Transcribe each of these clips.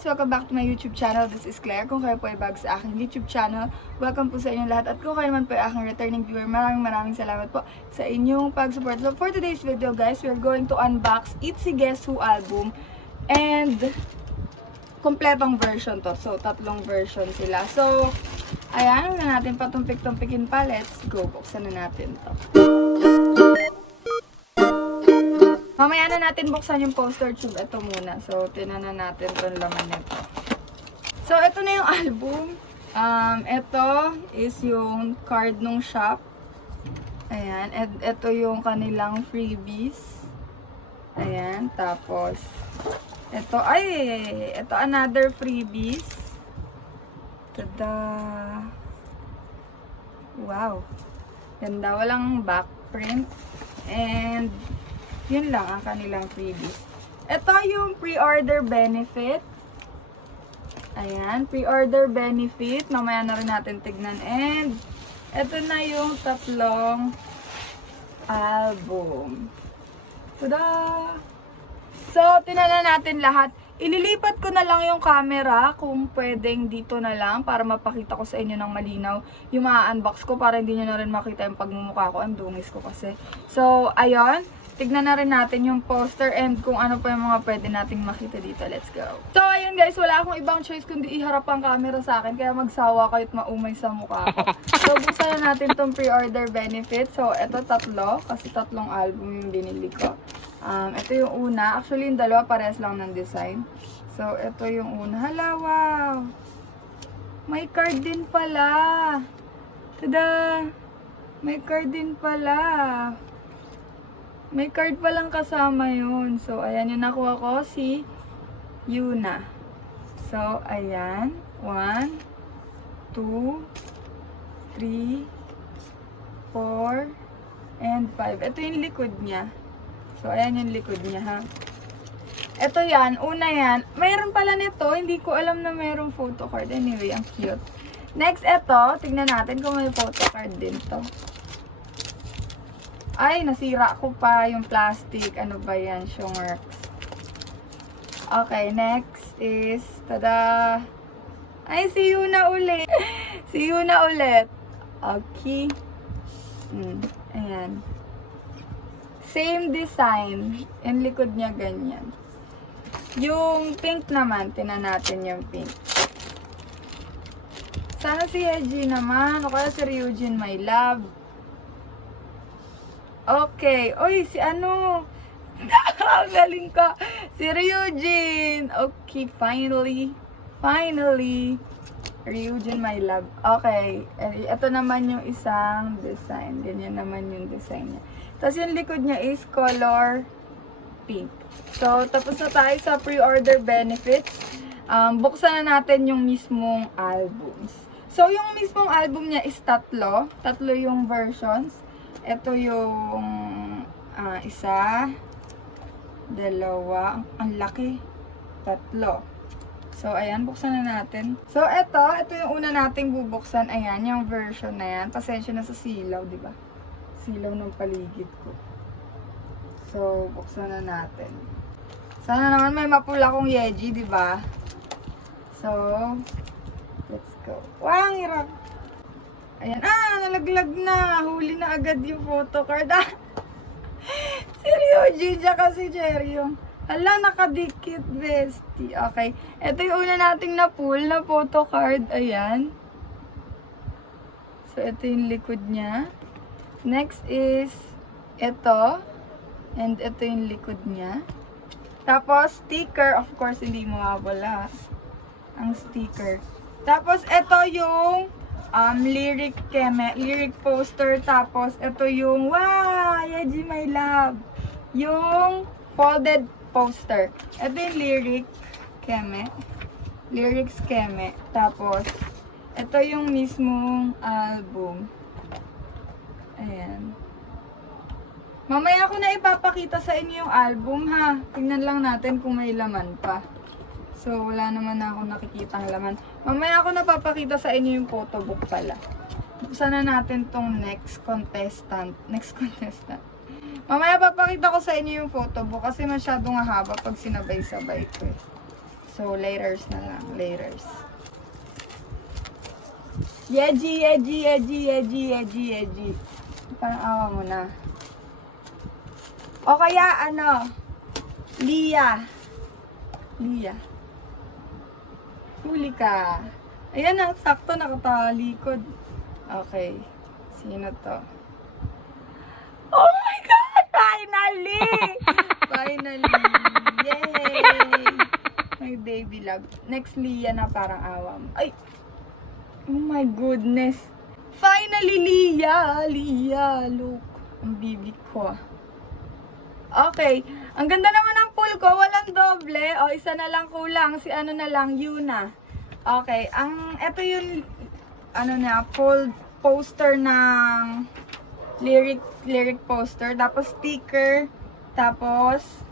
guys! Welcome back to my YouTube channel. This is Claire. Kung kayo po ay bago sa aking YouTube channel, welcome po sa inyong lahat. At kung kayo naman po ay aking returning viewer, maraming maraming salamat po sa inyong pag-support. So for today's video guys, we're going to unbox Itzy Guess Who album. And kompletong version to. So tatlong version sila. So, ayan, huwag na natin patumpik-tumpikin pa. Let's go. Buksan na natin to. Mamaya na natin buksan yung poster tube. Ito muna. So, tinanan natin itong laman nito. So, ito na yung album. Um, ito is yung card nung shop. Ayan. And ito yung kanilang freebies. Ayan. Tapos, ito, ay, ito another freebies. Tada! Wow! Ganda. Walang back print. And, yun lang ang kanilang freebies. Ito yung pre-order benefit. Ayan, pre-order benefit. Mamaya na rin natin tignan. And, ito na yung tatlong album. Tada! So, tinanan natin lahat. Ililipat ko na lang yung camera kung pwedeng dito na lang para mapakita ko sa inyo ng malinaw yung ma-unbox ko para hindi nyo na rin makita yung pagmumukha ko. Ang dungis ko kasi. So, ayun. Tignan na rin natin yung poster and kung ano pa yung mga pwede nating makita dito. Let's go. So, ayun guys. Wala akong ibang choice kundi iharap ang camera sa akin. Kaya magsawa kayo't maumay sa mukha ko. So, buksan na natin tong pre-order benefit. So, eto tatlo. Kasi tatlong album yung binili ko. Um, ito yung una. Actually, yung dalawa pares lang ng design. So, ito yung una. Hala, wow! May card din pala. Tada! May card din pala. May card palang kasama yun. So, ayan yung nakuha ko. Si Yuna. So, ayan. One, two, three, four, and five. Ito yung likod niya. So, ayan yung likod niya, ha? Ito yan, una yan. Mayroon pala nito, hindi ko alam na mayroong photo card. Anyway, ang cute. Next, ito, tignan natin kung may photo card din to. Ay, nasira ko pa yung plastic. Ano ba yan, Shungworks? Okay, next is, tada! Ay, see you na ulit. see you na ulit. Okay. Hmm, ayan. Same design. Yung likod niya ganyan. Yung pink naman, tinan natin yung pink. Sana si Yeji naman, o kaya si Ryujin my love. Okay. Oy, si ano? Ang galing ka. Si Ryujin. Okay, finally. Finally. Ryujin my love. Okay. Eh, Ito naman yung isang design. Ganyan naman yung design niya. Tapos yung likod niya is color pink. So, tapos na tayo sa pre-order benefits. Um, buksan na natin yung mismong albums. So, yung mismong album niya is tatlo. Tatlo yung versions. Ito yung ah, isa, dalawa, ang, ang laki, tatlo. So, ayan, buksan na natin. So, ito, ito yung una nating bubuksan. Ayan, yung version na yan. Pasensya na sa silaw, di ba? Silaw ng paligid ko. So, buksan na natin. Sana naman may mapula kong yeji, di ba? So, let's go. Wow, ang hirap. Ayan, ah, nalaglag na. Huli na agad yung photo card. Ah, Seryo, tsaka si Cherry yung. Hala, nakadikit, bestie. Okay. Ito yung una nating na photo card. Ayan. So, ito yung likod niya. Next is ito. And ito yung likod niya. Tapos, sticker. Of course, hindi mawawala. Ang sticker. Tapos, ito yung um, lyric keme, lyric poster. Tapos, ito yung, wow, Yeji, my love. Yung folded poster. Ito yung lyric keme. Lyrics keme. Tapos, ito yung mismong album. Ayan. Mamaya ko na ipapakita sa inyo yung album ha. Tingnan lang natin kung may laman pa. So, wala naman na ako nakikitang laman. Mamaya ako napapakita sa inyo yung photobook pala. Buksan na natin tong next contestant. Next contestant. Mamaya papakita ko sa inyo yung photobook kasi masyadong haba pag sinabay-sabay ko eh. So, laters na lang. Laters. Yeji, yeji, yeji, yeji, yeji, yeji. Parang awa mo na. O kaya, ano, Lia. Lia. Huli ka. Ayan na, sakto nakatalikod. Okay. Sino to? Oh my God! Finally! Finally! Yay! My baby love. Next Lia na parang awam. Ay! Oh my goodness! Finally, Lia! Lia! Look. Ang bibi ko ah. Okay. Ang ganda naman ng pool ko. Walang doble. O, isa na lang kulang. Si ano na lang, Yuna. Okay. Ang, eto yung, ano na, poll, poster ng lyric, lyric poster. Tapos sticker. Tapos,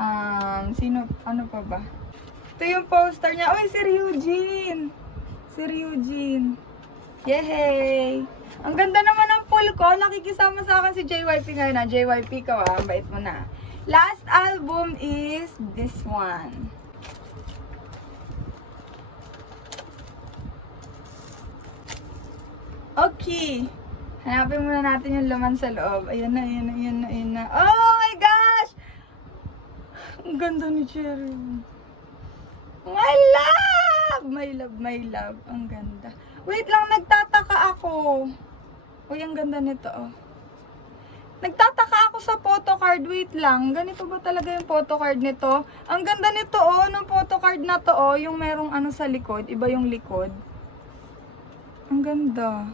um, sino, ano pa ba? Ito yung poster niya. Uy, si Ryujin! Si Ryujin. Yay! Ang ganda naman ng pool ko. Nakikisama sa akin si JYP ngayon na. JYP ka ah. Ang bait mo na. Last album is this one. Okay. Hanapin muna natin yung laman sa loob. Ayan na, ayan na, ayan na, ayan na. Oh my gosh! Ang ganda ni Cherry. My love! My love, my love. Ang ganda. Wait lang, nagtataka ako. Uy, ang ganda nito, oh. Nagtataka ako sa photocard. Wait lang. Ganito ba talaga yung photocard nito? Ang ganda nito, oh. Nung photocard na to, oh. Yung merong ano sa likod. Iba yung likod. Ang ganda.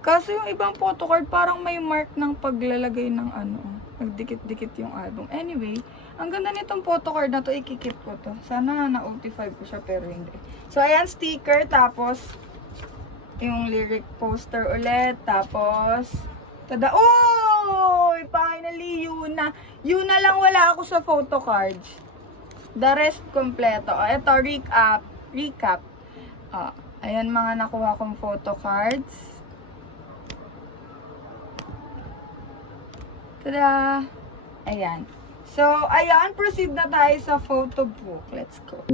Kaso yung ibang photocard, parang may mark ng paglalagay ng ano. Nagdikit-dikit yung album. Anyway, ang ganda nitong photocard na to, ikikip ko to. Sana na-notify ko siya, pero hindi. So, ayan, sticker, tapos yung lyric poster ulit, tapos tada, oh! Finally, yun na. Yun na lang wala ako sa photocards. The rest, kompleto. Oh, ito, recap. Recap. Ah, ayan mga nakuha kong photocards. Tada! Ayan. So, ayan, proceed na tayo sa photo book. Let's go.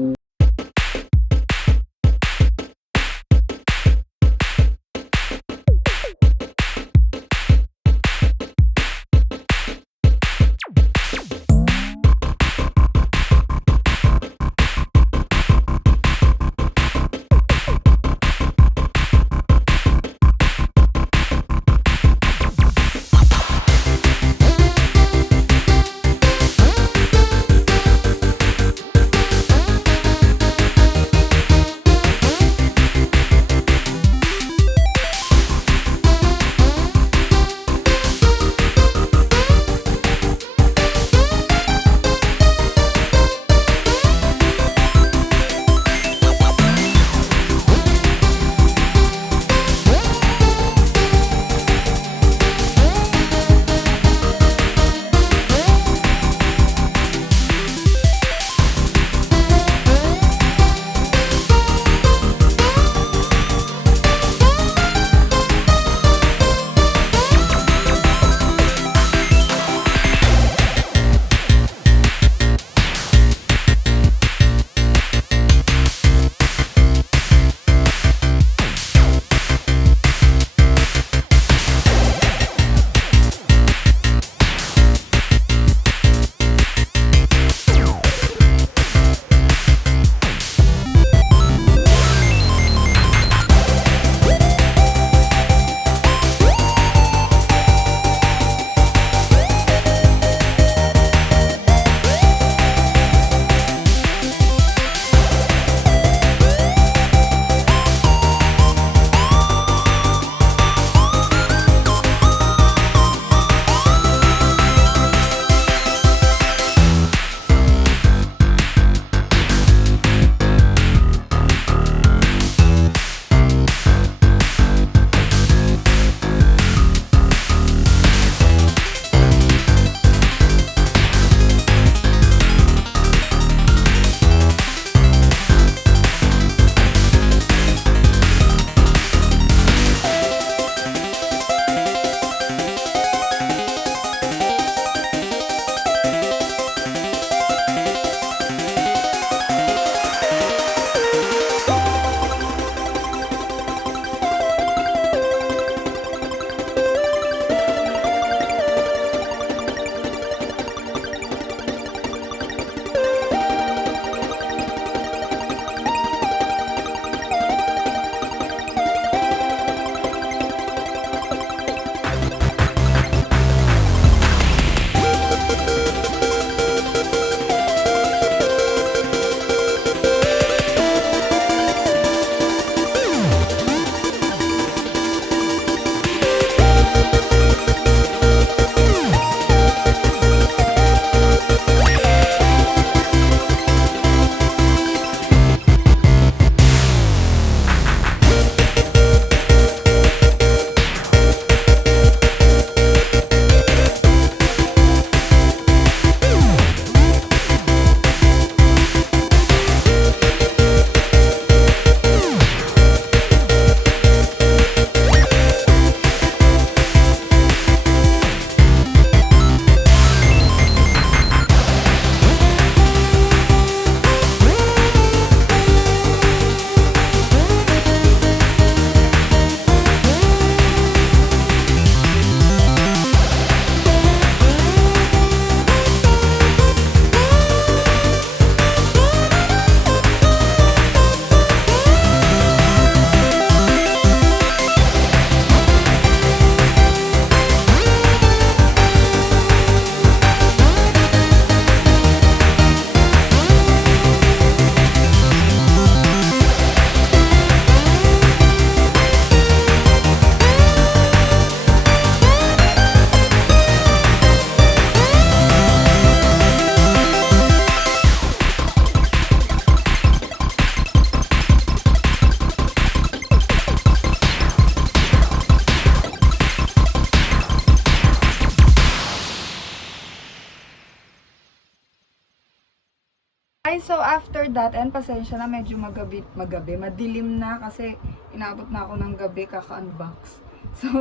Guys, so after that, and pasensya na medyo magabi, magabi, madilim na kasi inabot na ako ng gabi kaka-unbox. So,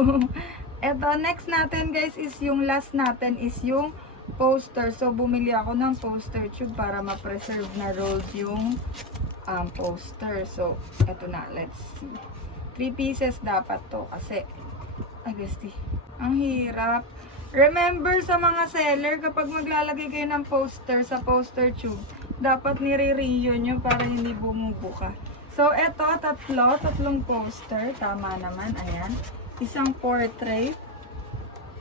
eto, next natin guys is yung last natin is yung poster. So, bumili ako ng poster tube para ma-preserve na rolled yung um, poster. So, eto na, let's see. Three pieces dapat to kasi, ay bestie, ang hirap. Remember sa mga seller, kapag maglalagay kayo ng poster sa poster tube, dapat nire-reyon nyo para hindi bumubuka. So, eto, tatlo, tatlong poster. Tama naman, ayan. Isang portrait.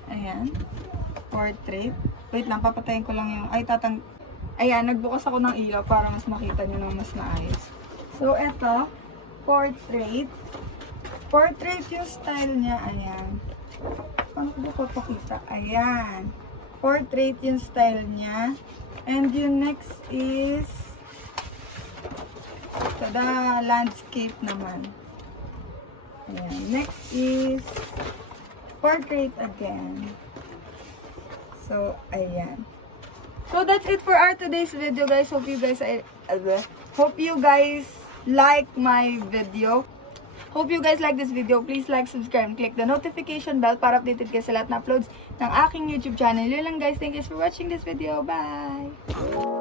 Ayan. Portrait. Wait lang, papatayin ko lang yung, ay, tatang, ayan, nagbukas ako ng ilaw para mas makita nyo ng mas maayos. So, eto, portrait. Portrait yung style niya, ayan. Paano ko ba papakita? Ayan. Portrait yung style niya. And yung next is tada, landscape naman. Ayan. Next is portrait again. So, ayan. So, that's it for our today's video, guys. Hope you guys, I, hope you guys like my video. Hope you guys like this video. Please like, subscribe, and click the notification bell para updated kayo sa lahat na uploads ng aking YouTube channel. Yun lang guys. Thank you for watching this video. Bye!